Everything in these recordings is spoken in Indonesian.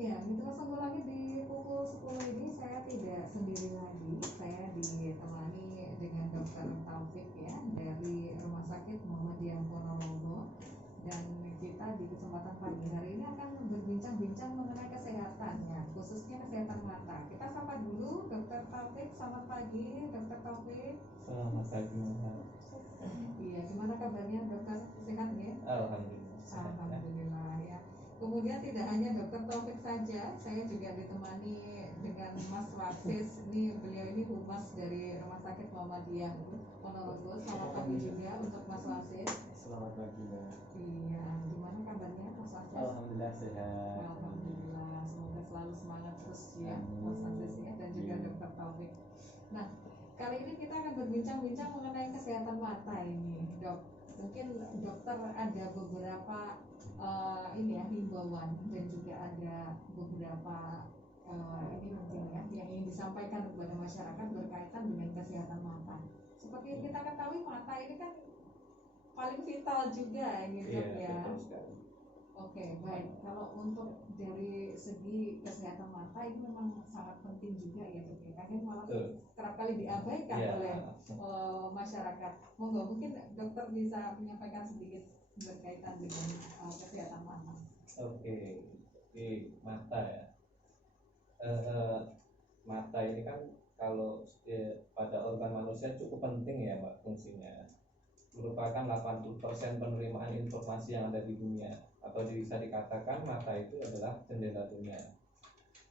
Ya, mitra sambung lagi di pukul 10 ini saya tidak sendiri lagi. Saya ditemani dengan Dr. Taufik ya dari Rumah Sakit Muhammadiyah Ponorogo. Dan kita di kesempatan pagi hari ini akan berbincang-bincang mengenai kesehatannya, khususnya kesehatan mata. Kita sapa dulu Dr. Taufik. Selamat pagi, Dr. Taufik. Selamat pagi. Iya, gimana kabarnya dokter? Sehat ya? Alhamdulillah. Alhamdulillah ya. Kemudian tidak hanya Dokter Taufik saja, saya juga ditemani dengan Mas Wasis. Ini beliau ini humas dari Rumah Sakit Muhammadiyah Ponorogo. Selamat pagi juga untuk Mas Wasis. Selamat pagi. Iya, gimana kabarnya Mas Wasis? Alhamdulillah sehat. Alhamdulillah, semoga selalu semangat terus ya Mas Wasis ya, dan juga Dokter Taufik. Nah, kali ini kita akan berbincang-bincang mengenai kesehatan mata ini, Dok. Mungkin dokter ada beberapa ini ya himbauan dan juga ada beberapa ini mungkin ya yang ingin disampaikan kepada masyarakat berkaitan dengan kesehatan mata. Seperti yang kita ketahui, mata ini kan paling vital juga ini dok ya. Oke, baik. Kalau untuk dari segi kesehatan mata itu memang sangat penting juga ya dok ya. Kadang malah kerap kali diabaikan oleh masyarakat. Monggo, mungkin dokter bisa menyampaikan sedikit berkaitan dengan kesehatan mata. Oke, mata ya. Mata ini kan kalau pada organ manusia cukup penting ya Mbak fungsinya. Merupakan 80% penerimaan informasi yang ada di dunia, atau bisa dikatakan mata itu adalah jendela dunia.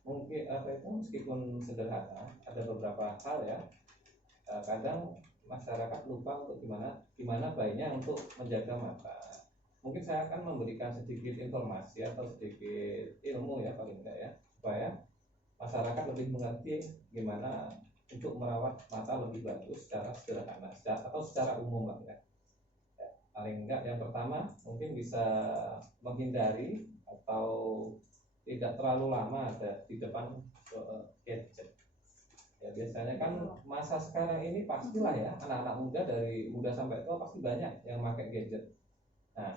Mungkin meskipun sederhana, ada beberapa hal ya. Kadang masyarakat lupa untuk gimana baiknya untuk menjaga mata. Mungkin saya akan memberikan sedikit informasi atau sedikit ilmu ya paling enggak ya, supaya masyarakat lebih mengerti gimana untuk merawat mata lebih bagus secara sederhana atau secara umum lah ya. Paling enggak yang pertama mungkin bisa menghindari atau tidak terlalu lama ada di depan gadget. Ya biasanya kan masa sekarang ini pastilah ya, anak-anak muda dari muda sampai tua pasti banyak yang pakai gadget. Nah,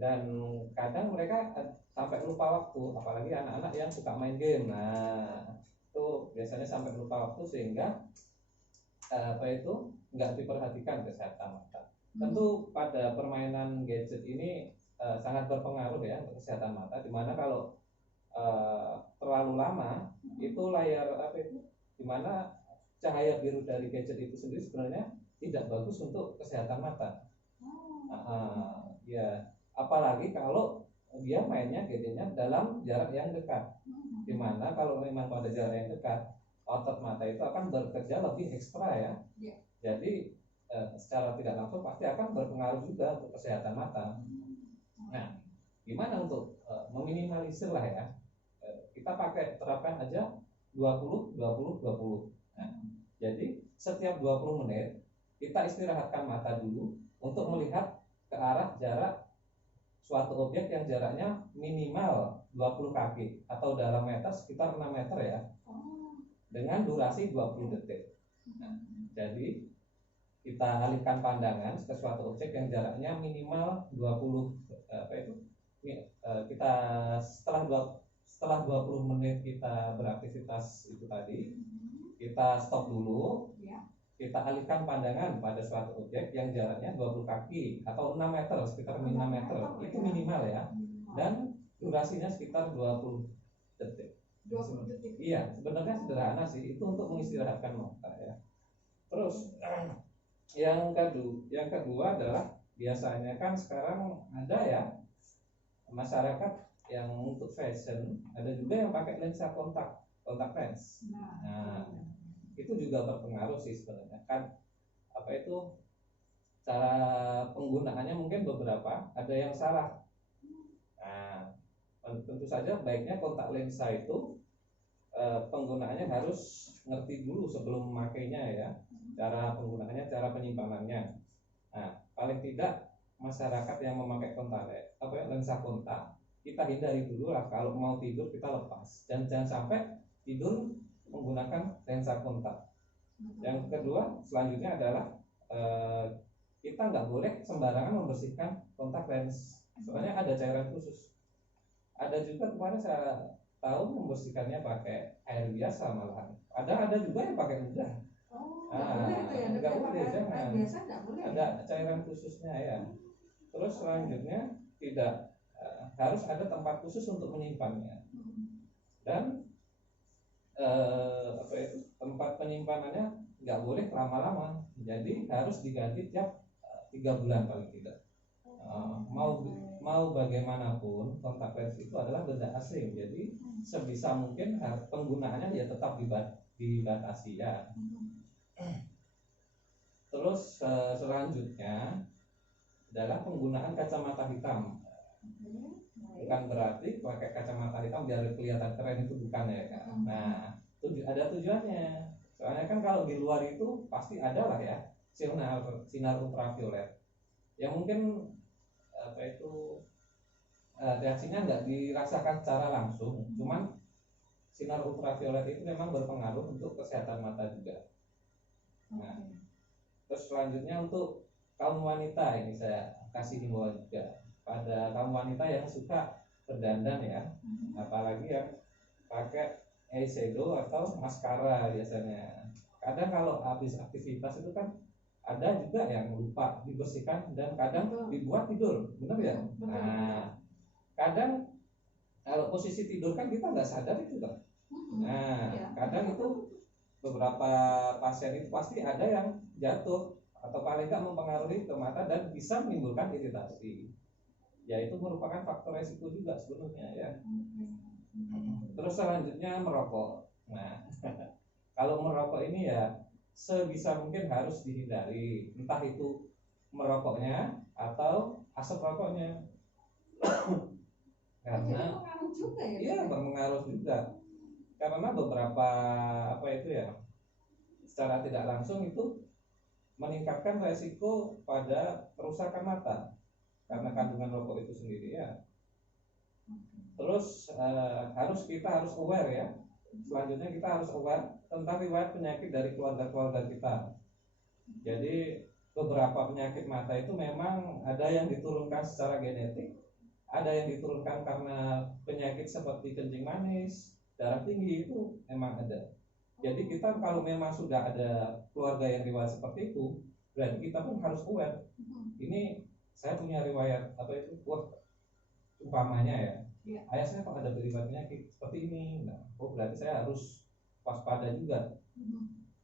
dan kadang mereka sampai lupa waktu, apalagi anak-anak yang suka main game. Nah, itu biasanya sampai lupa waktu sehingga nggak diperhatikan kesehatan mata. Tentu pada permainan gadget ini sangat berpengaruh ya untuk kesehatan mata. Dimana kalau terlalu lama itu layar dimana cahaya biru dari gadget itu sendiri sebenarnya tidak bagus untuk kesehatan mata. Ya, apalagi kalau dia mainnya gadgetnya dalam jarak yang dekat. Dimana kalau memang pada jarak yang dekat, otot mata itu akan bekerja lebih ekstra ya. Jadi secara tidak langsung pasti akan berpengaruh juga untuk kesehatan mata. Nah, gimana untuk meminimalisir lah ya? Kita terapkan aja 20 20 20. Nah, jadi setiap 20 menit kita istirahatkan mata dulu untuk melihat ke arah jarak suatu objek yang jaraknya minimal 20 kaki atau dalam meter sekitar 6 meter ya. Dengan durasi 20 detik. Nah, jadi kita alihkan pandangan ke suatu objek yang jaraknya minimal 20 kita setelah 20 menit kita beraktivitas itu tadi, kita stop dulu, kita alihkan pandangan pada suatu objek yang jaraknya 20 kaki atau 6 meter, sekitar 6 meter, itu minimal ya, dan durasinya sekitar 20 detik. 20 detik. Iya, sebenarnya sederhana sih, itu untuk mengistirahatkan mata ya. Terus yang kedua adalah biasanya kan sekarang ada ya masyarakat yang untuk fashion, ada juga yang pakai lensa kontak lens. Nah, itu juga berpengaruh sih sebenarnya kan. Cara penggunaannya mungkin beberapa ada yang salah. Nah, tentu saja baiknya kontak lensa itu penggunaannya harus ngerti dulu sebelum memakainya ya. Cara penggunaannya, cara penyimpanannya. Nah, paling tidak masyarakat yang memakai lensa kontak, kita hindari dulu lah. Kalau mau tidur kita lepas, dan jangan sampai tidur menggunakan lensa kontak. Yang kedua selanjutnya adalah kita nggak boleh sembarangan membersihkan kontak lens. Sebenarnya ada cairan khusus. Ada juga kemarin saya tahu membersihkannya pakai air biasa malahan. Ada juga yang pakai udah. Oh, nggak boleh itu ya, Nggak boleh, pakai jangan. air biasa nggak boleh. Ada cairan khususnya ya. Terus selanjutnya tidak harus ada tempat khusus untuk menyimpannya. Dan tempat penyimpanannya nggak boleh lama-lama. Jadi harus diganti tiap 3 bulan paling tidak. Mau bagaimanapun kontak lens itu adalah benda asing, jadi sebisa mungkin penggunaannya ya tetap dibatasi ya. Terus selanjutnya adalah penggunaan kacamata hitam. Bukan berarti pakai kacamata hitam biar kelihatan keren, itu bukan ya Kak. Nah, ada tujuannya. Soalnya kan kalau di luar itu pasti ada lah ya sinar ultraviolet. Ya mungkin reaksinya nggak dirasakan secara langsung, cuman sinar ultraviolet itu memang berpengaruh untuk kesehatan mata juga. Nah, terus selanjutnya untuk kaum wanita, ini saya kasih himbauan juga pada kaum wanita yang suka berdandan ya, apalagi yang pakai eyeshadow atau maskara biasanya. Kadang kalau habis aktivitas itu kan ada juga yang lupa dibersihkan dan kadang dibuat tidur, benar ya? Nah, kadang kalau posisi tidur kan kita nggak sadar itu kan. Nah, kadang itu beberapa pasien itu pasti ada yang jatuh atau paling nggak mempengaruhi ke mata dan bisa menimbulkan iritasi. Ya itu merupakan faktor resiko juga sebenarnya ya. Terus selanjutnya merokok. Nah, kalau merokok ini ya sebisa mungkin harus dihindari, entah itu merokoknya atau asap rokoknya. Karena berpengaruh juga ya. Iya, berpengaruh juga. Karena beberapa secara tidak langsung itu meningkatkan resiko pada kerusakan mata karena kandungan rokok itu sendiri ya. Terus kita harus aware ya. Selanjutnya kita harus aware tentang riwayat penyakit dari keluarga-keluarga kita. Jadi beberapa penyakit mata itu memang ada yang diturunkan secara genetik, ada yang diturunkan karena penyakit seperti kencing manis, darah tinggi, itu memang ada. Jadi kita kalau memang sudah ada keluarga yang riwayat seperti itu, berarti kita pun harus aware. Ini saya punya riwayat umpamanya ya. Ayah saya kok ada riwayat penyakit seperti ini, berarti saya harus waspada juga.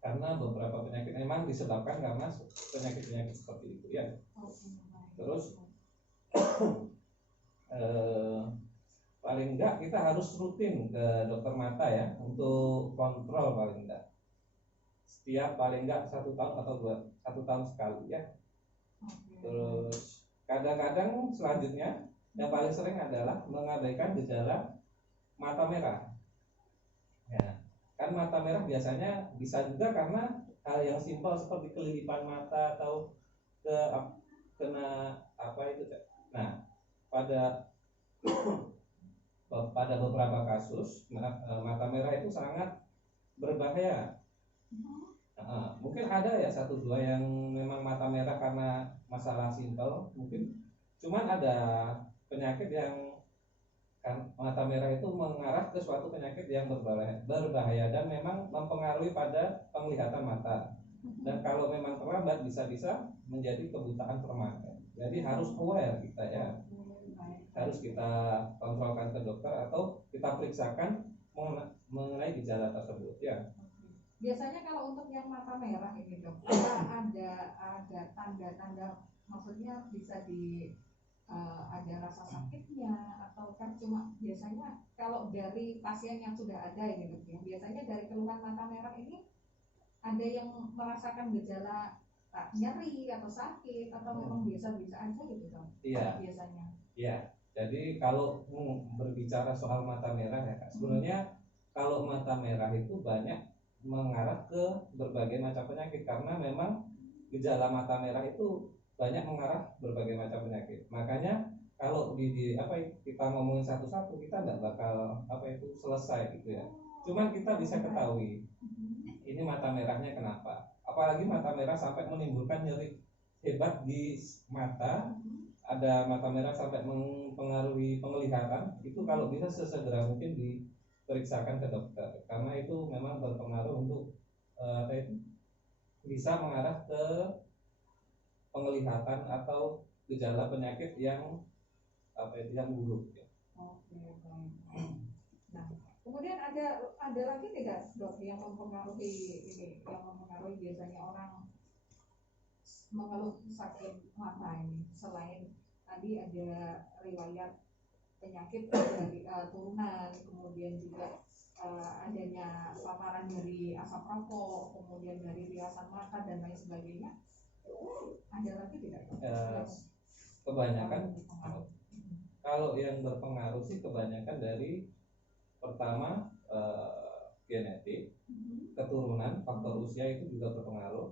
Karena beberapa penyakit memang disebabkan karena penyakit-penyakit seperti itu ya. Terus paling enggak kita harus rutin ke dokter mata ya untuk kontrol paling enggak. Setiap paling enggak 1 tahun atau 1 tahun sekali ya. Terus kadang-kadang selanjutnya yang paling sering adalah mengabaikan gejala mata merah. Ya, kan mata merah biasanya bisa juga karena hal yang simpel seperti kelilipan mata atau kena apa itu. Nah, pada beberapa kasus mata merah itu sangat berbahaya. Mungkin ada ya 1-2 yang memang mata merah karena masalah simpel mungkin, cuman ada penyakit yang kan mata merah itu mengarah ke suatu penyakit yang berbahaya dan memang mempengaruhi pada penglihatan mata. Dan kalau memang terlambat bisa-bisa menjadi kebutaan permanen. Jadi harus aware kita ya. Harus kita kontrolkan ke dokter atau kita periksakan mengenai gejala tersebut ya. Biasanya kalau untuk yang mata merah ini dok, ada tanda-tanda, maksudnya bisa ada rasa sakitnya atau kan cuma biasanya kalau dari pasien yang sudah ada ini dok ya, biasanya dari keluhan mata merah ini ada yang merasakan gejala nyeri atau sakit atau memang biasa-biasa aja gitu dok? Iya. Biasanya. Iya. Jadi kalau berbicara soal mata merah ya Kak, sebenarnya kalau mata merah itu banyak mengarah ke berbagai macam penyakit karena memang gejala mata merah itu banyak mengarah berbagai macam penyakit. Makanya kalau kita ngomongin satu-satu kita nggak bakal selesai gitu ya. Cuman kita bisa ketahui ini mata merahnya kenapa. Apalagi mata merah sampai menimbulkan nyeri hebat di mata, ada mata merah sampai mempengaruhi penglihatan, itu kalau bisa sesegera mungkin periksakan ke dokter karena itu memang berpengaruh untuk apa itu bisa mengarah ke penglihatan atau gejala penyakit yang apa itu yang buruk ya. Oke, baik. Nah, kemudian ada lagi tidak dok yang mempengaruhi ini, yang mempengaruhi biasanya orang mengeluh sakit mata ini selain tadi ada riwayat penyakit dari turunan, kemudian juga adanya paparan dari asap rokok, kemudian dari riasan mata dan lain sebagainya. Ada lagi tidak? Kebanyakan kalau yang berpengaruh sih kebanyakan dari pertama genetik, keturunan, faktor usia itu juga berpengaruh.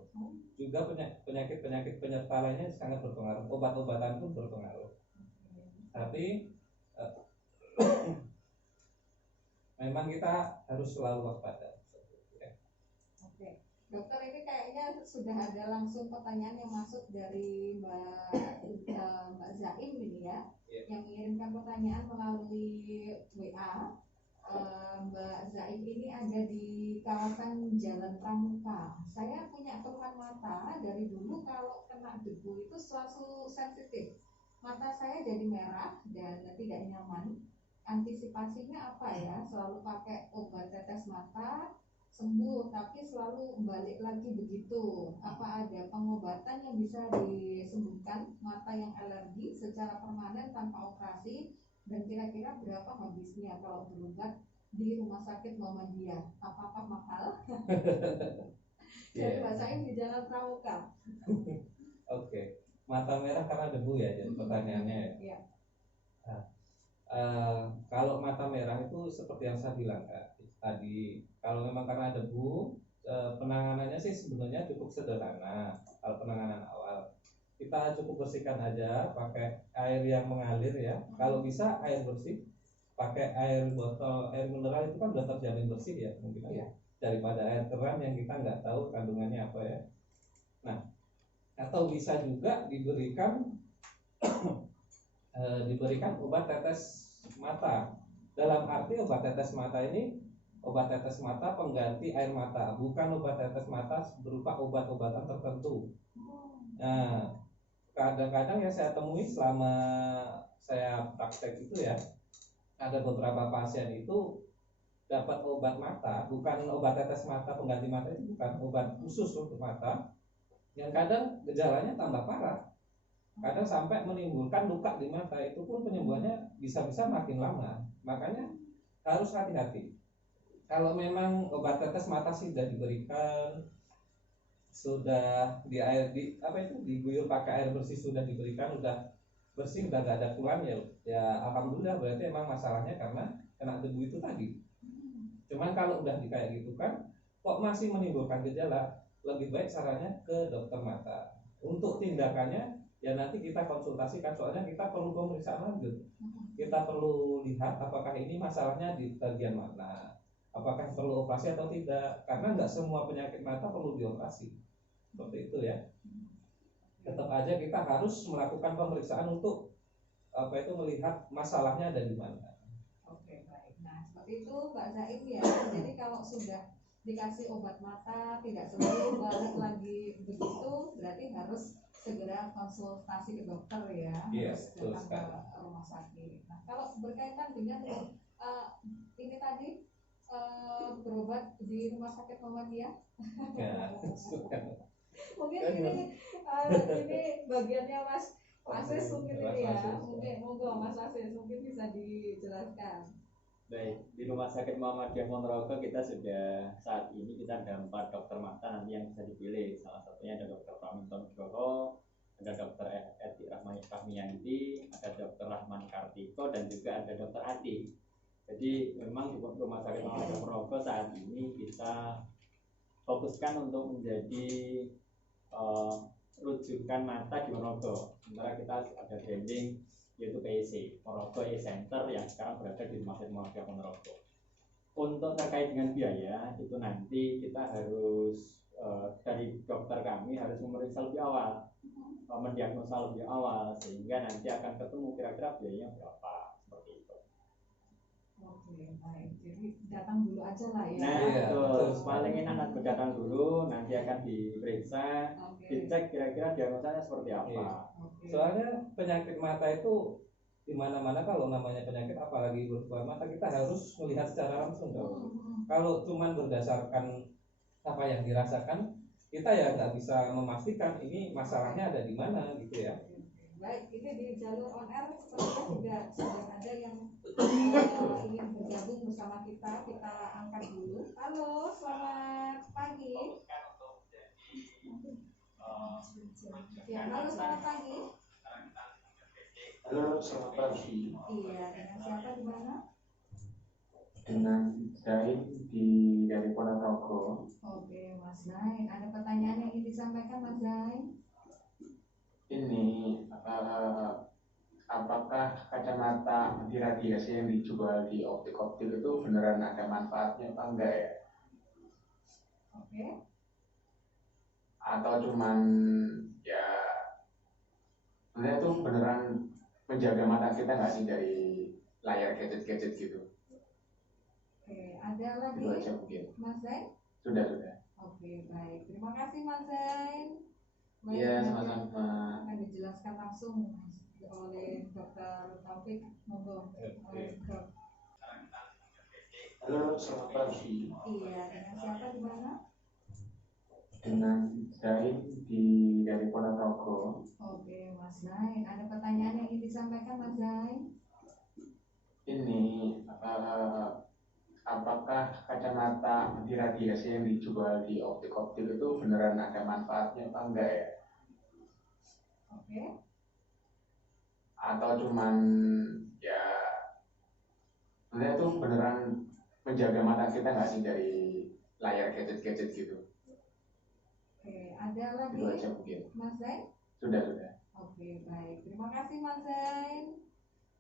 Juga penyakit-penyakit penyerta lainnya sangat berpengaruh. Obat-obatan pun berpengaruh. Tapi memang kita harus selalu waspada. Oke, dokter ini kayaknya sudah ada langsung pertanyaan yang masuk dari Mbak Zaim ini ya, yang mengirimkan pertanyaan melalui WA. Mbak Zaim ini ada di kawasan Jalan Pramuka. Saya punya keluhan mata dari dulu, kalau kena debu itu selalu sensitif. Mata saya jadi merah dan tidak nyaman. Antisipasinya apa ya? Selalu pakai obat tetes mata, sembuh tapi selalu balik lagi begitu. Apa ada pengobatan yang bisa disembuhkan mata yang alergi secara permanen tanpa operasi? Dan kira-kira berapa habisnya kalau berobat di rumah sakit Muhammadiyah? Apakah mahal? Dari Mbak Saim di Jalan Pramuka. Oke. Mata merah karena debu ya, jadi pertanyaannya ya. Iya. Nah, kalau mata merah itu seperti yang saya bilang Kak, tadi, kalau memang karena debu, penanganannya sih sebenarnya cukup sederhana. Kalau penanganan awal, kita cukup bersihkan aja pakai air yang mengalir ya. Kalau bisa air bersih, pakai air botol, air mineral itu kan sudah terjamin bersih ya mungkin ya, daripada air keran yang kita nggak tahu kandungannya apa ya. Nah, atau bisa juga diberikan diberikan obat tetes mata. Dalam arti obat tetes mata ini obat tetes mata pengganti air mata, bukan obat tetes mata berupa obat-obatan tertentu. Nah, kadang-kadang yang saya temui selama saya praktek itu ya, ada beberapa pasien itu dapat obat mata, bukan obat tetes mata pengganti mata, itu bukan obat khusus untuk mata, yang kadang gejalanya tambah parah, kadang sampai menimbulkan luka di mata. Itu pun penyembuhannya bisa-bisa makin lama. Makanya harus hati-hati. Kalau memang obat tetes mata sudah diberikan, sudah diguyur pakai air bersih, sudah diberikan, udah bersih, udah gak ada keluhan ya alhamdulillah, berarti emang masalahnya karena kena debu itu tadi. Cuman kalau udah kayak gitu kan, kok masih menimbulkan gejala, lebih baik sarannya ke dokter mata. Untuk tindakannya ya nanti kita konsultasikan, soalnya kita perlu pemeriksaan lanjut. Kita perlu lihat apakah ini masalahnya di bagian mana, apakah perlu operasi atau tidak, karena nggak semua penyakit mata perlu dioperasi. Seperti itu ya. Tetap aja kita harus melakukan pemeriksaan untuk melihat masalahnya ada di mana. Oke, baik. Nah, seperti itu Mbak Zaim ya. Jadi kalau sudah dikasih obat mata tidak sembuh, balik lagi begitu, berarti harus segera konsultasi ke dokter ya. Yes, harus datang ke rumah sakit. Nah, kalau berkaitan dengan ini tadi berobat di rumah sakit Muhammadiyah, mungkin ini bagiannya Mas Asis mungkin ini ya, mungkin Mas Asis mungkin bisa dijelaskan. Baik, di Rumah Sakit Muhammadiyah Ponorogo kita sudah saat ini kita ada 4 dokter mata nanti yang bisa dipilih. Salah satunya ada Dokter Praminton Nugroho, ada Dokter Eti Rahmiyanti, ada Dokter Rahman Kartiko, dan juga ada Dokter Ati. Jadi memang di Rumah Sakit Muhammadiyah Ponorogo saat ini kita fokuskan untuk menjadi rujukan mata di Ponorogo. Sementara kita ada branding yaitu PEC, Ponorogo E-Center, yang sekarang berada di Rumah Sakit Muhammadiyah Ponorogo. Untuk terkait dengan biaya, itu nanti kita harus dari dokter kami harus memeriksa lebih awal, mendiagnosa lebih awal, sehingga nanti akan ketemu kira-kira biayanya berapa, seperti itu. Oke, baik. Jadi datang dulu aja lah ya. Nah, Iya, betul. betul. Paling enak nanti datang dulu, nanti akan diperiksa, Oke. dicek kira-kira diagnosanya seperti apa. Iya. Oke. Soalnya penyakit mata itu di mana-mana, kalau namanya penyakit apalagi berbuah mata, kita harus melihat secara langsung dong. Kalau cuman berdasarkan apa yang dirasakan, kita ya nggak bisa memastikan ini masalahnya ada di mana gitu ya. Baik, ini di jalur on air sepertinya juga sudah ada yang ingin bergabung bersama kita. Kita angkat dulu. Halo, selamat pagi. Ya, halo, selamat pagi. Halo, selamat pagi. Iya, dengan siapa di mana? Dengan Zain dari Ponorogo. Oke, Mas Zain. Ada pertanyaan yang ingin disampaikan, Mas Zain? Ini apakah kacamata anti radiasi yang dijual di optik-optik itu beneran ada manfaatnya apa enggak ya? Oke. Atau cuman ya sebenarnya itu beneran menjaga mata kita nggak sih dari layar gadget-gadget gitu? Oke, ada lagi, Itu aja mungkin. Mas Zain? Sudah. Oke, baik. Terima kasih, Mas Zain. Baik, Iya, nanti sama-sama. akan dijelaskan langsung oleh Dr. Taufik. Monggo. Dok. Halo, selamat pagi. Iya, dengan siapa di mana? Dengan Zain dari Ponorogo. Oke, Mas Zain. Ada pertanyaan yang ingin disampaikan, Mas Zain? Ini apakah kacamata anti radiasi yang dijual di optik-optik itu beneran ada manfaatnya apa enggak ya? Oke. Atau cuman ya sebenarnya itu beneran menjaga mata kita nggak sih dari layar gadget-gadget gitu? Oke, ada lagi, Itu aja mungkin. Mas Zain? Sudah. Oke, baik. Terima kasih, Mas Zain.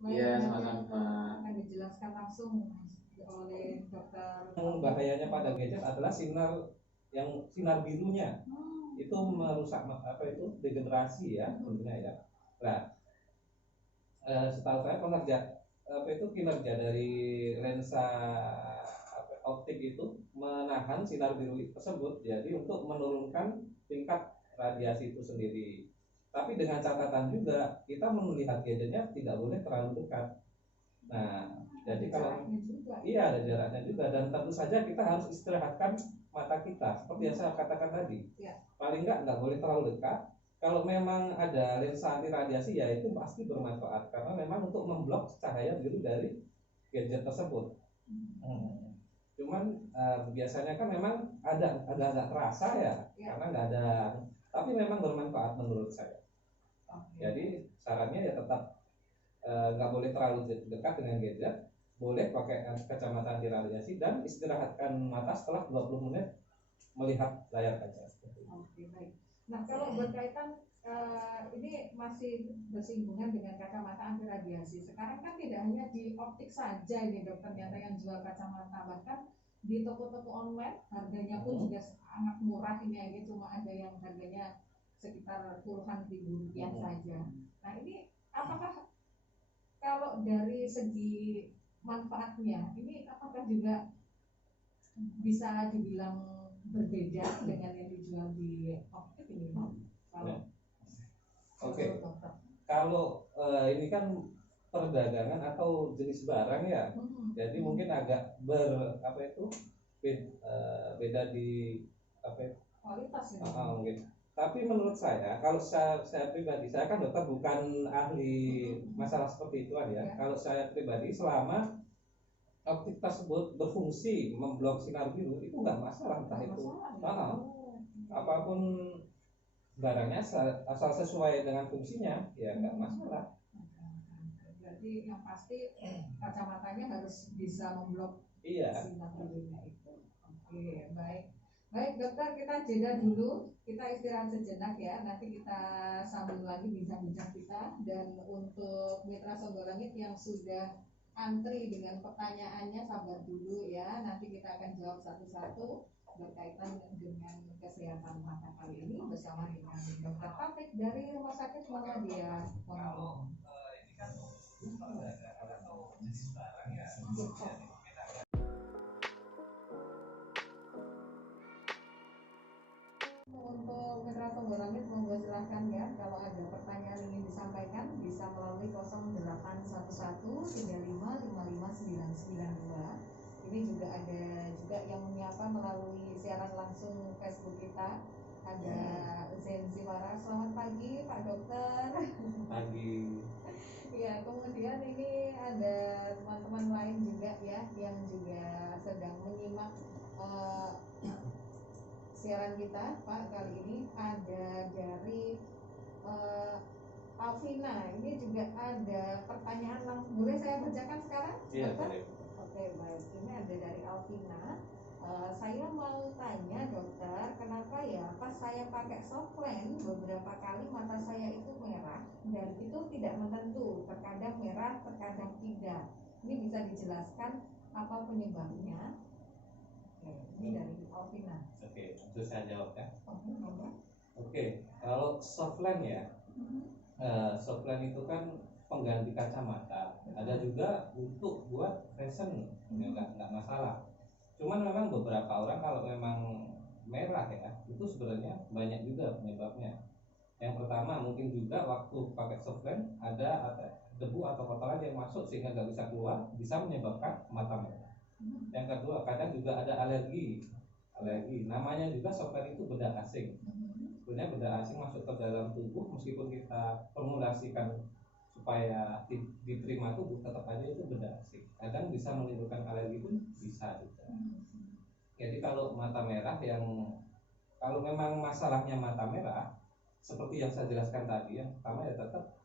Baik, Iya, nanti sama-sama. akan dijelaskan langsung oleh Dr. Yang bahayanya pada gadget adalah sinar birunya itu merusak apa itu degenerasi ya tentunya ya. Nah, setahu saya kinerja dari lensa optik itu menahan sinar biru tersebut, jadi untuk menurunkan tingkat radiasi itu sendiri. Tapi dengan catatan juga kita melihat gadgetnya tidak boleh terlalu dekat. Nah, jadi kalau iya ada jaraknya juga, dan tentu saja kita harus istirahatkan mata kita seperti yang saya katakan tadi. Ya. Paling nggak boleh terlalu dekat. Kalau memang ada lensa anti radiasi ya itu pasti bermanfaat karena memang untuk memblok cahaya biru dari gadget tersebut. Cuman biasanya kan memang agak terasa ya, karena nggak ada, tapi memang bermanfaat menurut saya. Jadi sarannya ya tetap nggak boleh terlalu dekat dengan gadget, boleh pakai kacamata anti radiasi dan istirahatkan mata setelah 20 menit melihat layar kaca. Oke, baik. Nah, kalau berkaitan ini masih bersinggungan dengan kacamata anti radiasi. Sekarang kan tidak hanya di optik saja ini dokter ternyata yang jual kacamata, bahkan di toko-toko online harganya pun juga sangat murah ini aja, cuma ada yang harganya sekitar puluhan ribu rupiah saja. Nah, ini apakah kalau dari segi manfaatnya ini apakah juga bisa dibilang berbeda dengan yang dijual di optik ini? Kalau ini kan perdagangan atau jenis barang ya, jadi mungkin agak beda di kualitas ya. Mungkin. Tapi menurut saya, kalau saya pribadi, saya kan dokter bukan ahli masalah seperti itu ya. Kalau saya pribadi, selama optik tersebut berfungsi memblok sinar biru, itu nggak masalah, entah itu apapun barangnya asal sesuai dengan fungsinya, ya nggak masalah. Berarti yang pasti kacamatanya harus bisa memblok sinar birunya itu. Oke, baik. Baik dokter, kita jeda dulu, kita istirahat sejenak ya, nanti kita sambung lagi bincang-bincang kita. Dan untuk Mitra Songgolangit yang sudah antri dengan pertanyaannya, sabar dulu ya, nanti kita akan jawab satu-satu berkaitan dengan kesehatan mata kali ini bersama dengan Dr. Taufik dari Rumah Sakit Muhammadiyah Ponorogo. Untuk mitra pemborongit monggo silahkan ya, kalau ada pertanyaan ingin disampaikan bisa melalui 0811-3555-992. Ini juga ada juga yang menyapa melalui siaran langsung Facebook kita. Ada Zenzi Wara, selamat pagi Pak Dokter. Pagi. Ya, kemudian ini ada teman-teman lain juga ya yang juga sedang menyimak siaran kita Pak. Kali ini ada dari Alvina. Ini juga ada pertanyaan langsung, boleh saya bacakan sekarang? Iya, Dokter? boleh. Oke, baik. Ini ada dari Alvina. Saya mau tanya dokter, kenapa ya pas saya pakai softland beberapa kali mata saya itu merah dan itu tidak menentu, terkadang merah, terkadang tidak. Ini bisa dijelaskan apa penyebabnya? Oke, ini dari Alvina. Oke, langsung saya jawab ya. Oke. Oke, kalau softland ya, softland itu kan pengganti kacamata. Ada juga untuk buat fashion, ya, nggak masalah. Cuman memang beberapa orang kalau memang merah ya, itu sebenarnya banyak juga penyebabnya. Yang pertama mungkin juga waktu pakai softland ada debu atau kotoran yang masuk sehingga nggak bisa keluar, bisa menyebabkan mata merah. Yang kedua, kadang juga ada alergi. Namanya juga softland itu benda asing. Sebenarnya benda asing masuk ke dalam tubuh, meskipun kita formulasikan supaya diterima tubuh, tetap aja itu benda asing. Kadang bisa menimbulkan alergi pun bisa juga. Jadi kalau mata merah kalau memang masalahnya mata merah, seperti yang saya jelaskan tadi, yang pertama ya tetap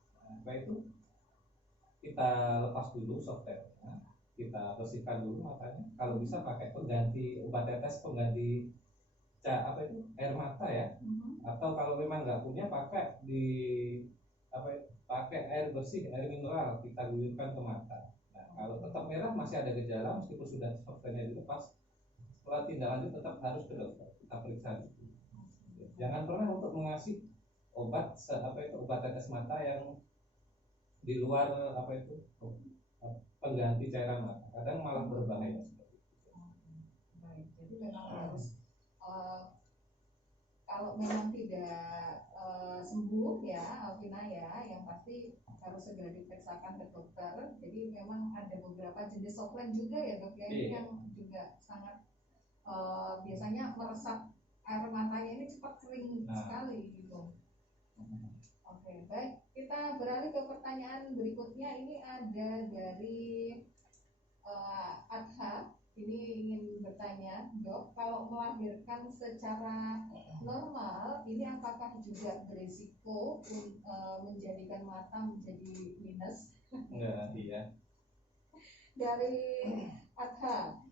kita lepas dulu software, kita bersihkan dulu matanya. Kalau bisa pakai pengganti obat tetes, pengganti air mata ya. Atau kalau memang nggak punya, pakai air bersih, air mineral, kita guyurkan ke mata. Nah, kalau tetap merah masih ada gejala, meskipun sudah softwarenya dilepas, setelah tindak lanjut tetap harus ke dokter, kita periksa dulu. Jangan pernah untuk mengasih obat obat tetes mata yang di luar pengganti cairan mata, kadang malah berbahaya seperti itu. Baik, jadi memang harus kalau memang tidak sembuh ya Alvina ya, yang pasti harus segera diperiksakan ke dokter. Jadi memang ada beberapa jenis softland juga ya dok ya, ini yang juga sangat biasanya meresap air matanya ini cepat kering sekali gitu. Oke, baik, kita beralih ke pertanyaan berikutnya. Ini ada dari Adha. Ini ingin bertanya, dok, kalau melahirkan secara normal, ini apakah juga berisiko menjadikan mata menjadi minus? Enggak, iya. Dari Adha,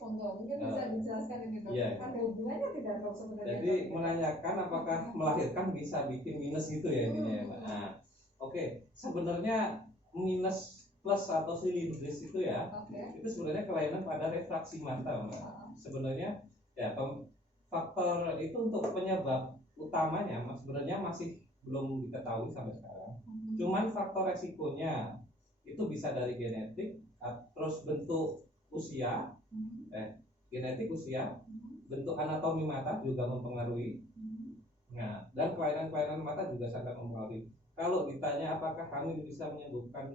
mungkin bisa dijelaskan ini dok. Iya. Ada hubungannya tidak dok sebenarnya? Jadi menanyakan apakah melahirkan bisa bikin minus gitu ya intinya ya, Mbak. Nah, oke. Sebenarnya minus plus atau silindris itu ya, itu sebenarnya kelainan pada refraksi mata, Mbak. Sebenarnya ya faktor itu untuk penyebab utamanya sebenarnya masih belum diketahui sampai sekarang. Cuman faktor resikonya itu bisa dari genetik, terus bentuk usia, genetik usia, bentuk anatomi mata juga mempengaruhi. Nah, dan kelainan-kelainan mata juga sangat mempengaruhi. Kalau ditanya apakah hamil bisa menyebabkan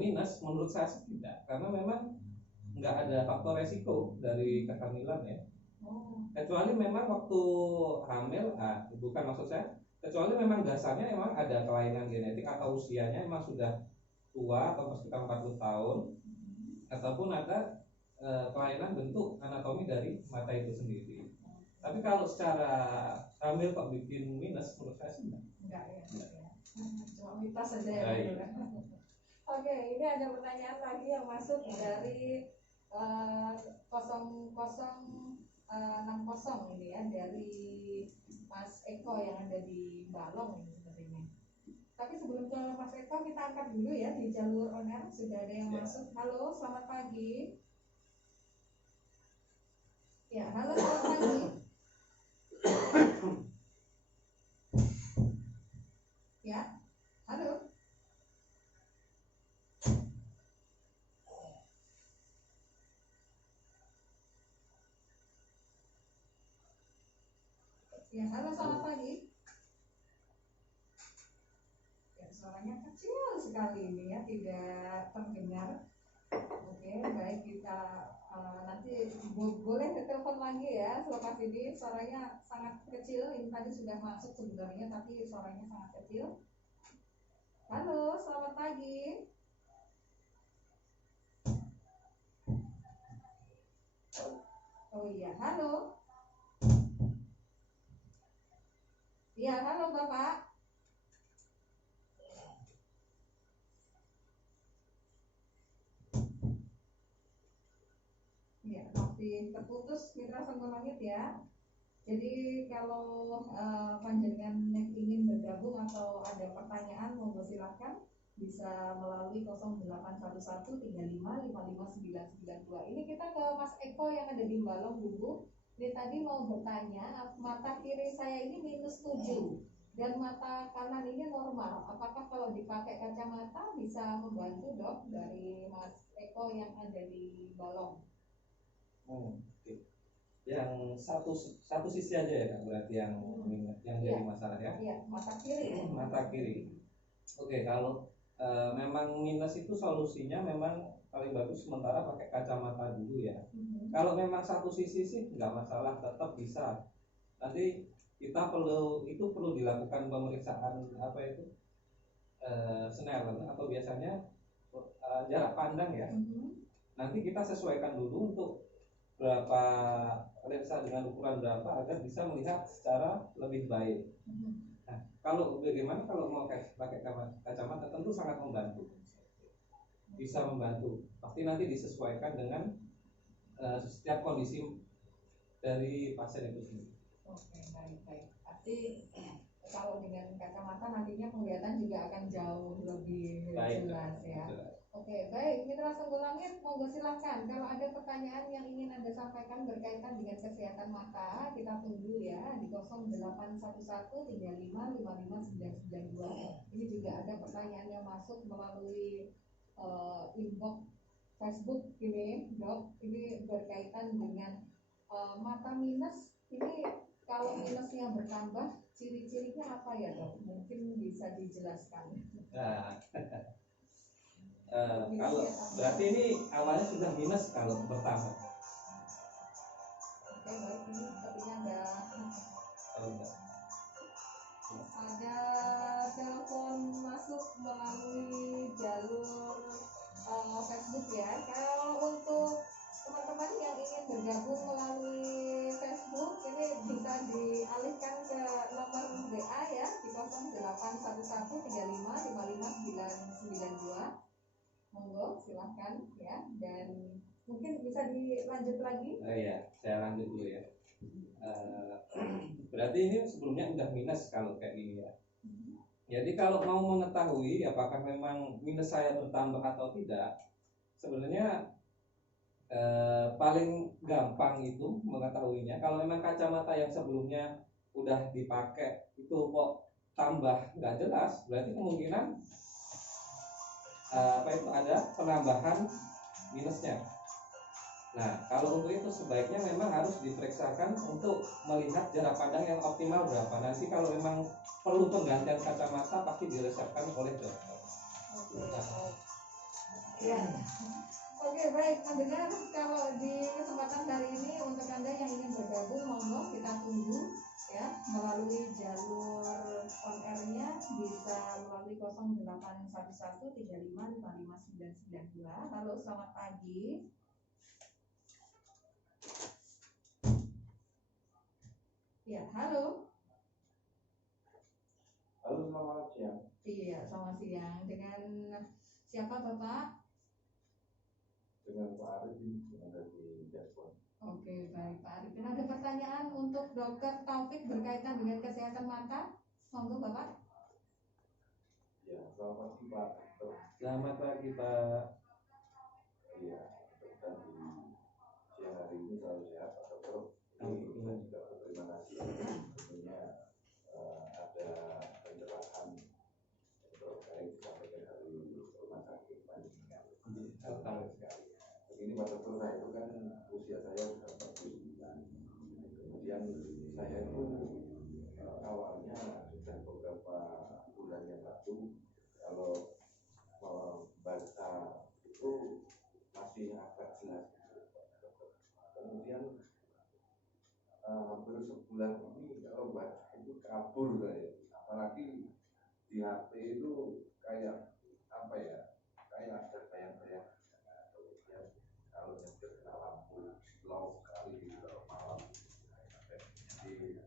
minus, menurut saya sih tidak, karena memang nggak ada faktor resiko dari kehamilan ya. Kecuali memang waktu hamil, bukan maksud saya, kecuali memang dasarnya memang ada kelainan genetik atau usianya memang sudah tua atau sekitar 40 tahun, ataupun ada kelainan bentuk anatomi dari mata itu sendiri. Tapi kalau secara hamil kok bikin minus, menurut saya sih enggak ya. Cuma mitos saja ya. Oke, ini ada pertanyaan lagi yang masuk dari 0060 ini ya, dari Mas Eko yang ada di Balong ini sepertinya. Tapi sebelum ke Mas Eko, kita angkat dulu ya di jalur on air, sudah ada yang masuk. Halo, selamat pagi. Ya, halo, selamat pagi. Ya, halo. Ya, halo selamat pagi. Ya, suaranya kecil sekali ini ya, tidak terdengar. Oke, baik kita nanti boleh telepon lagi ya selepas ini. Suaranya sangat kecil. Ini tadi sudah masuk sebenarnya, tapi suaranya sangat kecil. Halo, selamat pagi. Oh iya, halo. Iya, halo Bapak. Ya, masih terputus Mitra Sangga Langit ya. Jadi kalau panjenengan ingin bergabung atau ada pertanyaan, monggo silakan bisa melalui 081135559992. Ini kita ke Mas Eko yang ada di Balong dulu. Ini tadi mau bertanya, mata kiri saya ini -7 dan mata kanan ini normal. Apakah kalau dipakai kacamata bisa membantu, Dok? Dari Mas Eko yang ada di Balong. Oke. Yang satu sisi aja ya Kak, berarti yang jadi masalah ya. Iya, mata kiri. Mata kiri. Oke, kalau memang minus itu solusinya memang paling bagus sementara pakai kacamata dulu ya. Kalau memang satu sisi sih nggak masalah, tetap bisa. Nanti kita perlu dilakukan pemeriksaan apa itu Snellen atau biasanya jarak pandang ya. Nanti kita sesuaikan dulu untuk berapa lensa dengan ukuran berapa agar bisa melihat secara lebih baik. Nah, kalau bagaimana kalau mau pakai kacamata tentu sangat membantu, bisa membantu. Pasti nanti disesuaikan dengan setiap kondisi dari pasien itu sendiri. Oke, baik. Pasti kalau dengan kacamata nantinya penglihatan juga akan jauh lebih jelas ya. Oke, baik. Mitra Sangga Langit, monggo silahkan. Kalau ada pertanyaan yang ingin Anda sampaikan berkaitan dengan kesehatan mata, kita tunggu ya di 081135559992. Ini juga ada pertanyaan yang masuk melalui inbox Facebook ini, Dok. Ini berkaitan dengan mata minus. Ini kalau minusnya bertambah, ciri-cirinya apa ya, Dok? Mungkin bisa dijelaskan. Nah, kalau berarti ini awalnya sudah minus kalau bertambah. Oke, baik, ini sepertinya ada telepon masuk melalui jalur Facebook ya. Kalau untuk teman-teman yang ingin bergabung melalui Facebook, ini bisa dialihkan ke nomor WA ya di 081135559992. Monggo silahkan ya, dan mungkin bisa dilanjut lagi. Oh iya, saya lanjut dulu ya. Berarti ini sebelumnya udah minus kalau kayak gini ya. Jadi kalau mau mengetahui apakah memang minus saya bertambah atau tidak, sebenarnya paling gampang itu mengetahuinya kalau memang kacamata yang sebelumnya udah dipakai itu kok tambah nggak jelas, berarti kemungkinan ada penambahan minusnya. Nah, kalau untuk itu sebaiknya memang harus diperiksakan untuk melihat jarak pandang yang optimal berapa. Nanti kalau memang perlu penggantian kacamata pasti diresepkan oleh dokter. Oke, baik pendengar, kalau di kesempatan kali ini untuk Anda yang ingin bergabung, monggo kita tunggu ya melalui jalur on air-nya bisa melalui 081135559992. Halo, selamat pagi. Ya, halo. Halo, selamat siang. Iya, selamat siang. Dengan siapa Bapak? Dengan Pak Arifin yang ada di Jakarta. Oke, baik Pak Arifin. Ada pertanyaan untuk Dr. Taufik berkaitan dengan kesehatan mata? Monggo Bapak. Ya, selamat pagi Pak. Selamat pagi Pak. Iya, dan di siang hari ini selalu sehat Pak Dokter. Ini saya juga berterima kasih. Tentunya ada pencerahan terkait sampaikan dari rumah sakit Panjenengan. Sangat sekali. Begini Pak Dokter, saya itu kan usia saya sudah 49. Kemudian saya itu satu, kalau membaca itu masih agak jelas. Kemudian hampir sebulan ini kalau baca itu kabur saya, apalagi di HP itu kayak apa ya, kayak ada bayang-bayang. Kemudian kalau nyetir kena lampu slow sekali di malam, di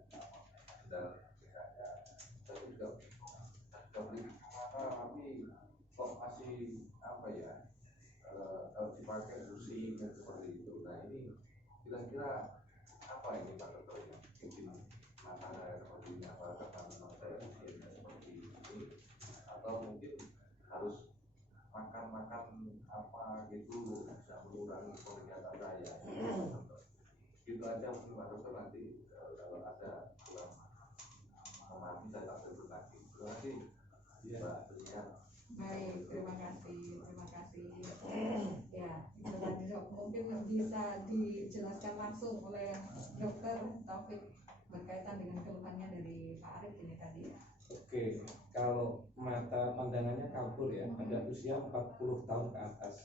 sendal misalnya, saya juga bingung. Tapi kok masih apa ya, kalau dipakai susi seperti itu. Nah ini kira-kira apa ini Pak Dokter yang bikin masalah seperti ini, apakah karena saya usianya seperti ini, atau mungkin harus makan apa gitu bisa mengurangi penglihatan saya. Gitu aja mungkin Pak Dokter, nanti kalau ada kurang memahami saya tak berikut lagi. Terima kasih Mbak Dunia. Baik, terima kasih. Ya, itu tadi dok, mungkin bisa dijelaskan langsung oleh dokter Taufik berkaitan dengan keluhannya dari Pak Arif ini tadi ya. Oke, kalau mata pandangannya kabur ya pada usia 40 tahun ke atas.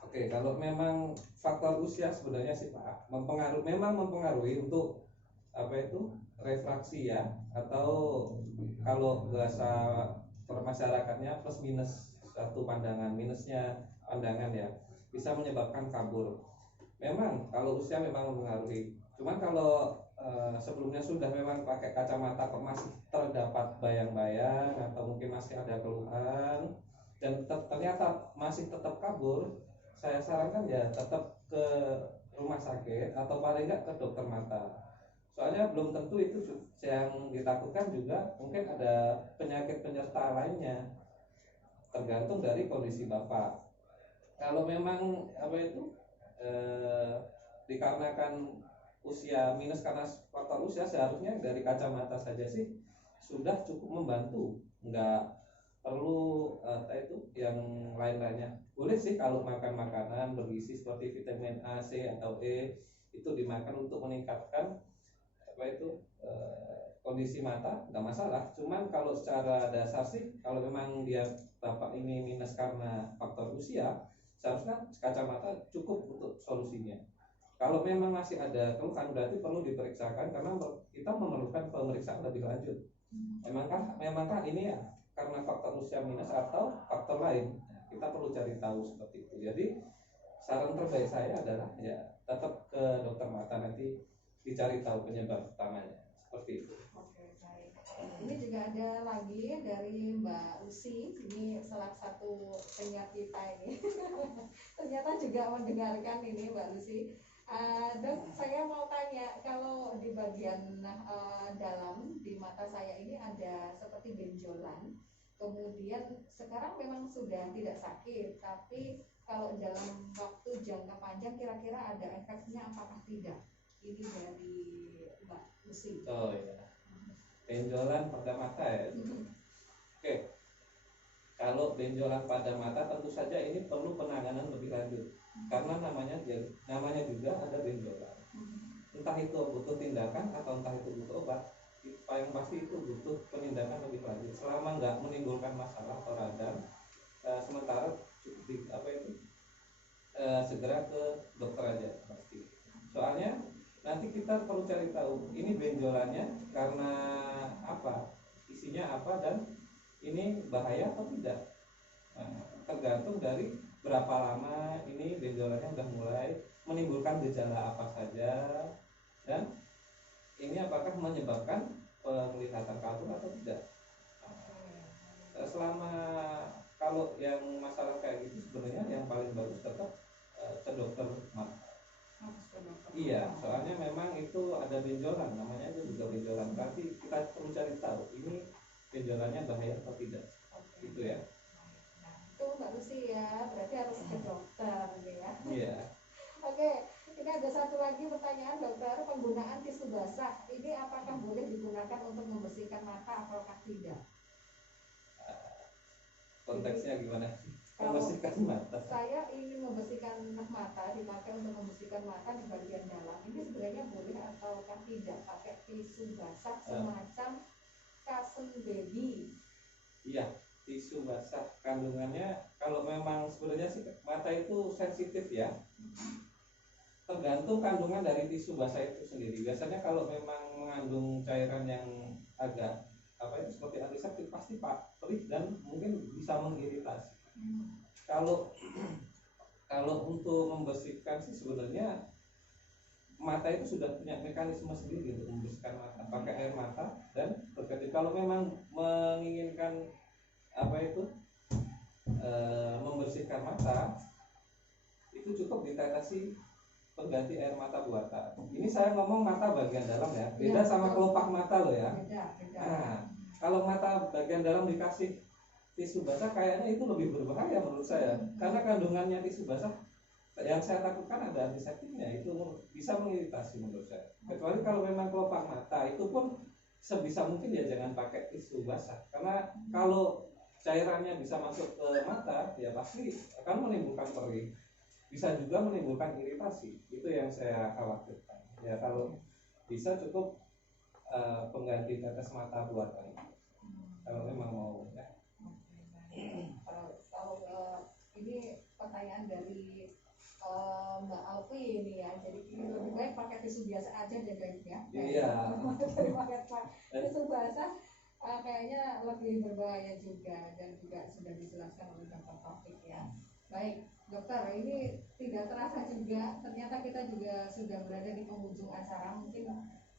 Oke, kalau memang faktor usia sebenarnya sih Pak mempengaruhi untuk apa itu refraksi ya, atau kalau bahasa masyarakatnya plus minus satu pandangan, minusnya pandangan ya, bisa menyebabkan kabur. Memang kalau usia memang mempengaruhi. Cuman kalau sebelumnya sudah memang pakai kacamata kok masih terdapat bayang-bayang atau mungkin masih ada keluhan dan ternyata masih tetap kabur, saya sarankan ya tetap ke rumah sakit atau paling enggak ke dokter mata. Soalnya belum tentu itu yang ditakutkan, juga mungkin ada penyakit penyerta lainnya, tergantung dari kondisi Bapak. Kalau memang apa itu dikarenakan usia minus karena faktor usia, seharusnya dari kacamata saja sih sudah cukup membantu, nggak perlu itu yang lain-lainnya. Boleh sih kalau makan makanan bergizi seperti vitamin A, C atau E itu dimakan untuk meningkatkan apa itu kondisi mata, nggak masalah. Cuman kalau secara dasar sih, kalau memang dia Bapak ini minus karena faktor usia, seharusnya kacamata cukup untuk solusinya. Kalau memang masih ada keluhan, berarti perlu diperiksakan karena kita memerlukan pemeriksaan lebih lanjut. Memangkah ini ya karena faktor usia minus atau faktor lain? Kita perlu cari tahu seperti itu. Jadi saran terbaik saya adalah ya tetap ke dokter mata, nanti dicari tahu penyebab utamanya seperti itu. Oke, baik. Ini juga ada lagi dari Mbak Lucy, ini salah satu penyiar kita ini. Ternyata juga mendengarkan ini Mbak Lucy. Dok, saya mau tanya, kalau di bagian dalam di mata saya ini ada seperti benjolan, kemudian sekarang memang sudah tidak sakit, tapi kalau dalam waktu jangka panjang kira-kira ada efeknya apakah tidak? Ini dari Mbak Lucy. Oh iya, benjolan pada mata ya. Oke, kalau benjolan pada mata tentu saja ini perlu penanganan lebih lanjut, karena namanya juga ada benjolan. Entah itu butuh tindakan atau entah itu butuh obat, paling pasti itu butuh penindakan lebih lanjut. Selama nggak menimbulkan masalah atau radang, sementara segera ke dokter aja pasti. Soalnya nanti kita perlu cari tahu ini benjolannya karena apa, isinya apa, dan ini bahaya atau tidak. Tergantung dari berapa lama ini benjolannya sudah mulai menimbulkan gejala apa saja, dan ini apakah menyebabkan penglihatan kabur atau tidak. Selama kalau yang masalah kayak gitu, sebenarnya yang paling bagus tetap ke dokter mata. Iya, soalnya memang itu ada benjolan, namanya itu juga benjolan. Berarti kita perlu cari tahu ini benjolannya bahaya atau tidak. Gitu ya. Nah, itu Mbak Lucy ya, berarti harus ke dokter ya. Iya. Oke, ini ada satu lagi pertanyaan dokter, penggunaan tisu basah ini apakah boleh digunakan untuk membersihkan mata ataukah tidak? Konteksnya gimana? Membersihkan mata. Saya ingin membersihkan mata, dipakai untuk membersihkan mata di bagian dalam. Ini sebenarnya boleh ataukah tidak pakai tisu basah semacam Cushion Baby. Iya, tisu basah kandungannya kalau memang sebenarnya sih mata itu sensitif ya. Tergantung kandungan dari tisu basah itu sendiri. Biasanya kalau memang mengandung cairan yang agak apa itu seperti antiseptik pasti perih dan mungkin bisa mengiritasi. Kalau untuk membersihkan sih sebenarnya mata itu sudah punya mekanisme sendiri untuk membersihkan mata pakai air mata dan berketika kalau memang menginginkan apa itu membersihkan mata itu cukup ditetesi pengganti air mata buatan. Ini saya ngomong mata bagian dalam ya, beda sama kelopak mata loh ya. Beda. Nah, kalau mata bagian dalam dikasih tisu basah kayaknya itu lebih berbahaya menurut saya, karena kandungannya tisu basah yang saya takutkan ada antiseptiknya, itu bisa mengiritasi menurut saya. Kecuali kalau memang kelopak mata itu pun sebisa mungkin ya jangan pakai tisu basah, karena kalau cairannya bisa masuk ke mata ya pasti akan menimbulkan perih. Bisa juga menimbulkan iritasi, itu yang saya khawatirkan. Ya kalau bisa cukup pengganti tetes mata buatan kalau memang mau ya. Kalau ini pertanyaan dari Mbak Alfi ini ya, jadi lebih baik pakai tisu biasa aja deh ya. Iya. Pakai tisu basah kayaknya lebih berbahaya juga dan juga sudah dijelaskan oleh Dr. Taufik ya. Baik. Dokter, ini tidak terasa juga, ternyata kita juga sudah berada di penghujung acara. Mungkin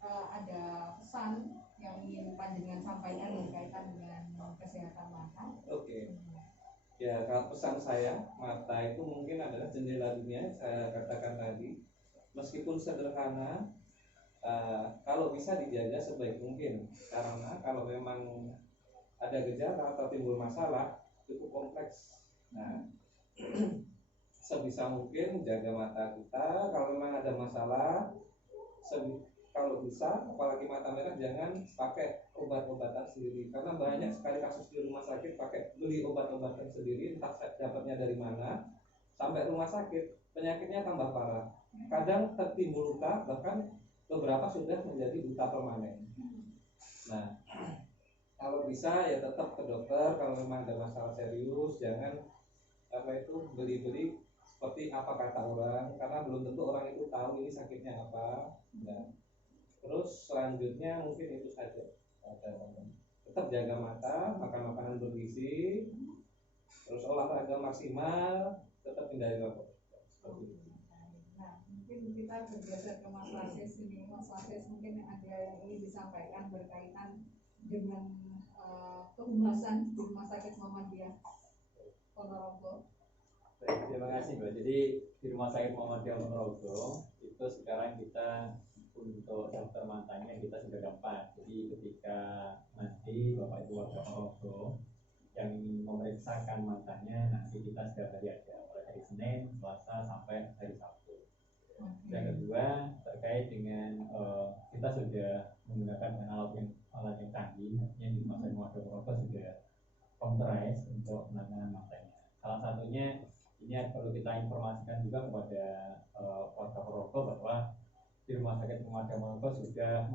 ada pesan yang ingin panjenengan sampaikan berkaitan dengan kesehatan mata. Oke. Ya, kalau pesan saya, mata itu mungkin adalah jendela dunia, saya katakan tadi. Meskipun sederhana, kalau bisa dijaga sebaik mungkin. Karena kalau memang ada gejala atau timbul masalah, cukup kompleks. Nah, sebisa mungkin jaga mata kita. Kalau memang ada masalah, kalau bisa apalagi mata merah jangan pakai obat-obatan sendiri, karena banyak sekali kasus di rumah sakit pakai beli obat-obatan sendiri, entah dapatnya dari mana, sampai rumah sakit penyakitnya tambah parah, kadang tertimbul luka, bahkan beberapa sudah menjadi buta permanen. Nah, kalau bisa ya tetap ke dokter. Kalau memang ada masalah serius, jangan beli-beli seperti apa kata orang, karena belum tentu orang itu tahu ini sakitnya apa. Nah, terus selanjutnya mungkin itu saja. Tetap jaga mata, makan makanan bergizi, terus olahraga maksimal, tetap hindari rokok. Nah, mungkin kita bergeser ke Mas Wasis ini. Mas Wasis mungkin ada yang ingin disampaikan berkaitan dengan kehumasan di Rumah Sakit Muhammadiyah Ponorogo. Baik, terima kasih Mbak. Jadi di Rumah Sakit Muhammadiyah Ponorogo itu sekarang kita untuk dokter matanya kita sudah dapat. Jadi ketika nanti Bapak Ibu warga Ponorogo yang ingin memeriksakan matanya, nanti kita setiap hari ada, mulai hari Senin, Selasa sampai hari Sabtu. Yang kedua terkait dengan kita sudah menggunakan alat yang canggih, yang di Rumah Sakit Muhammadiyah Ponorogo sudah computerized untuk penanganan matanya. Salah satunya ini perlu kita informasikan juga kepada warga Ponorogo bahwa di Rumah Sakit Muhammadiyah Ponorogo sudah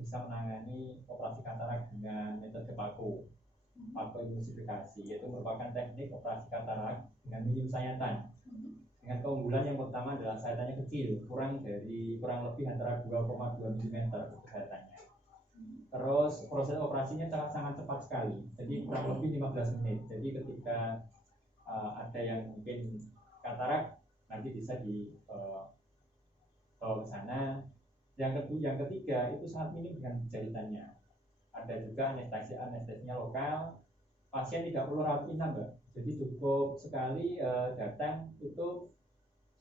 bisa menangani operasi katarak dengan metode paku emulsifikasi, yaitu merupakan teknik operasi katarak dengan minim sayatan. Dengan keunggulan yang pertama adalah sayatannya kecil, kurang lebih antara 2,2 mm sayatannya. Terus proses operasinya sangat cepat sekali, jadi kurang lebih 15 menit. Jadi ketika ada yang mungkin katarak nanti bisa dibawa ke sana. Yang ketiga itu sangat minim dengan jahitannya. Ada juga anestesinya lokal. Pasien tidak perlu rawat inap, Mbak. Jadi cukup sekali datang itu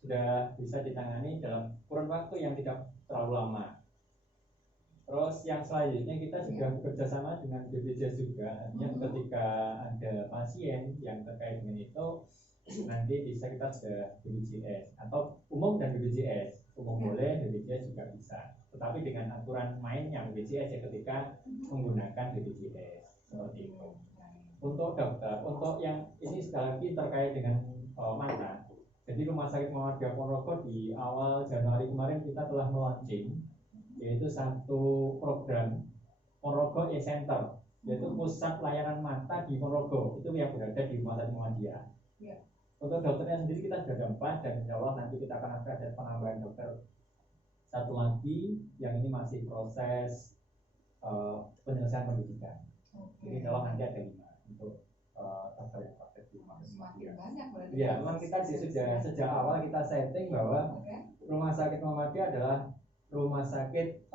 sudah bisa ditangani dalam kurun waktu yang tidak terlalu lama. Terus yang selanjutnya kita juga bekerja sama dengan BPJS juga. Artinya ketika ada pasien yang terkait dengan itu, nanti bisa kita sudah BPJS atau umum dan BPJS. Umum boleh, BPJS juga bisa. Tetapi dengan aturan main yang BPJS ya ketika menggunakan BPJS seperti itu. Untuk dokter, untuk yang ini sekali lagi terkait dengan mata. Jadi Rumah Sakit Muhammadiyah Ponorogo di awal Januari kemarin kita telah melaunching, yaitu satu program Ponorogo E-Center, yaitu pusat layanan mata di Ponorogo, itu yang berada di Rumah Sakit Muhammadiyah. Ya. Untuk dokternya sendiri kita sudah ada 4, dan insya Allah nanti kita akan ada penambahan dokter satu lagi yang ini masih proses penyelesaian pendidikan. Jadi insya Allah nanti ada 5 untuk dokter yang praktek di Rumah Sakit Semakin Muhammadiyah. banyak berarti. Iya, memang kita sudah sejak awal kita setting bahwa Rumah Sakit Muhammadiyah adalah rumah sakit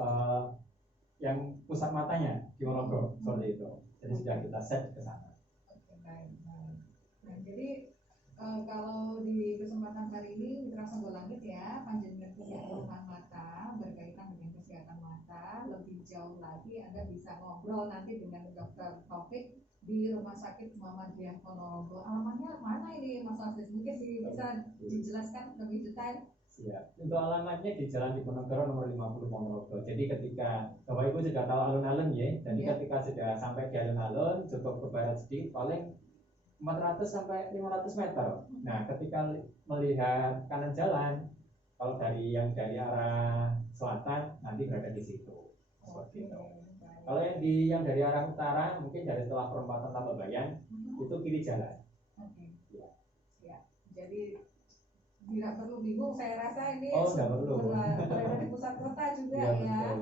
yang pusat matanya di Ponorogo, seperti itu. Jadi sudah kita set ke sana. Oke, baik. Nah, jadi kalau di kesempatan hari ini Mitra Songgolangit ya, panjenengan punya keluhan mata berkaitan dengan kesehatan mata, lebih jauh lagi Anda bisa ngobrol nanti dengan Dr. Taufik di Rumah Sakit Muhammadiyah Ponorogo. Alamatnya mana ini Mas Aziz? Mungkin bisa dijelaskan lebih detail. Ya, untuk alamatnya di Jalan Diponegoro nomor 50 Ponorogo. Jadi ketika Bapak Ibu sudah tahu alun-alun ya, jadi ketika sudah sampai di alun-alun cukup ke barat sedikit, paling 400 sampai 500 meter. Nah, ketika melihat kanan jalan, kalau dari arah selatan nanti berada di situ. Seperti itu. Kalau yang dari arah utara, mungkin dari setelah perempatan Tababayan, itu kiri jalan. Oke. Ya. Jadi tidak perlu bingung, saya rasa ini tidak perlu. Berada di pusat kota juga ya.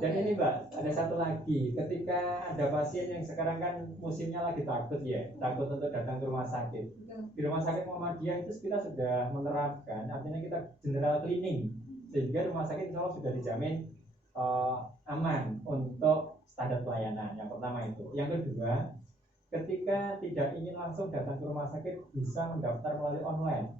Dan ini Mbak, ada satu lagi, ketika ada pasien yang sekarang kan musimnya lagi takut ya, takut untuk datang ke rumah sakit. Di Rumah Sakit Muhammadiyah itu kita sudah menerapkan, artinya kita general cleaning, sehingga rumah sakit insya Allah sudah dijamin aman untuk standar pelayanan. Yang pertama itu. Yang kedua, ketika tidak ingin langsung datang ke rumah sakit, bisa mendaftar melalui online.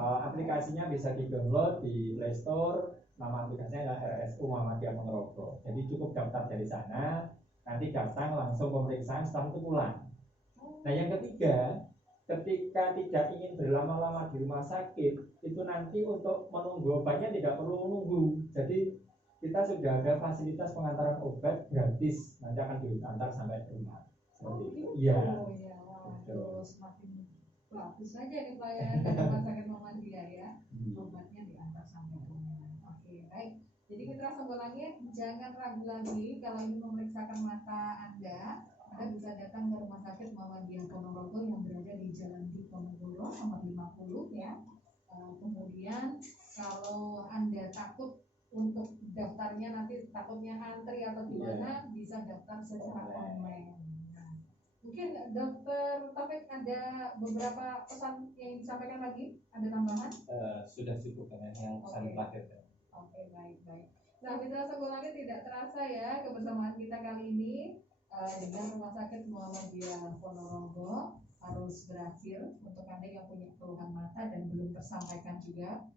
Aplikasinya bisa di-download di Play Store, nama aplikasinya adalah RSU Muhammadiyah Ponorogo. Jadi cukup daftar dari sana, nanti datang langsung pemeriksaan, setelah itu pulang. Nah yang ketiga, ketika tidak ingin berlama-lama di rumah sakit, itu nanti untuk menunggu obatnya tidak perlu menunggu. Jadi kita sudah ada fasilitas pengantaran obat gratis, nanti akan diantar sampai rumah. Seperti itu. Iya. Semakin bagus saja nih pelayanan dari Rumah Sakit Muhammadiyah ya. Obatnya diantar sampai rumah. Oke, baik. Jadi Mitra Songgolangit, jangan ragu lagi kalau ingin memeriksakan mata Anda bisa datang ke Rumah Sakit Muhammadiyah Ponorogo yang berada di Jalan Diponegoro nomor 50 ya. Kemudian kalau Anda takut untuk daftarnya nanti takutnya antri atau gimana, bisa daftar secara online. Mungkin Dokter Taufik ada beberapa pesan yang disampaikan lagi? Ada tambahan? Sudah cukup dengan yang pesan terakhir. Oke, baik. Nah, Mitra Songgolangit, tidak terasa ya kebersamaan kita kali ini dengan Rumah Sakit Muhammadiyah Ponorogo harus berakhir. Untuk Anda yang punya keluhan mata dan belum tersampaikan juga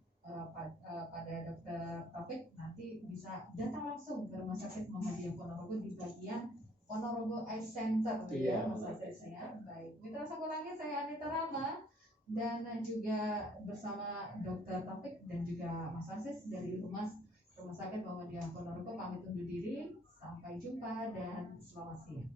pada Dokter Taufik, nanti bisa datang langsung ke Rumah Sakit Muhammadiyah Ponorogo di bagian Ponorogo Eye Center ya, Mas Aziz ya. Baik, Mitra Songgolangit, saya Anita Rama dan juga bersama Dr. Taufik dan juga Mas Aziz dari Rumah Sakit Muhammadiyah Ponorogo pamit undur diri. Sampai jumpa dan selamat siang.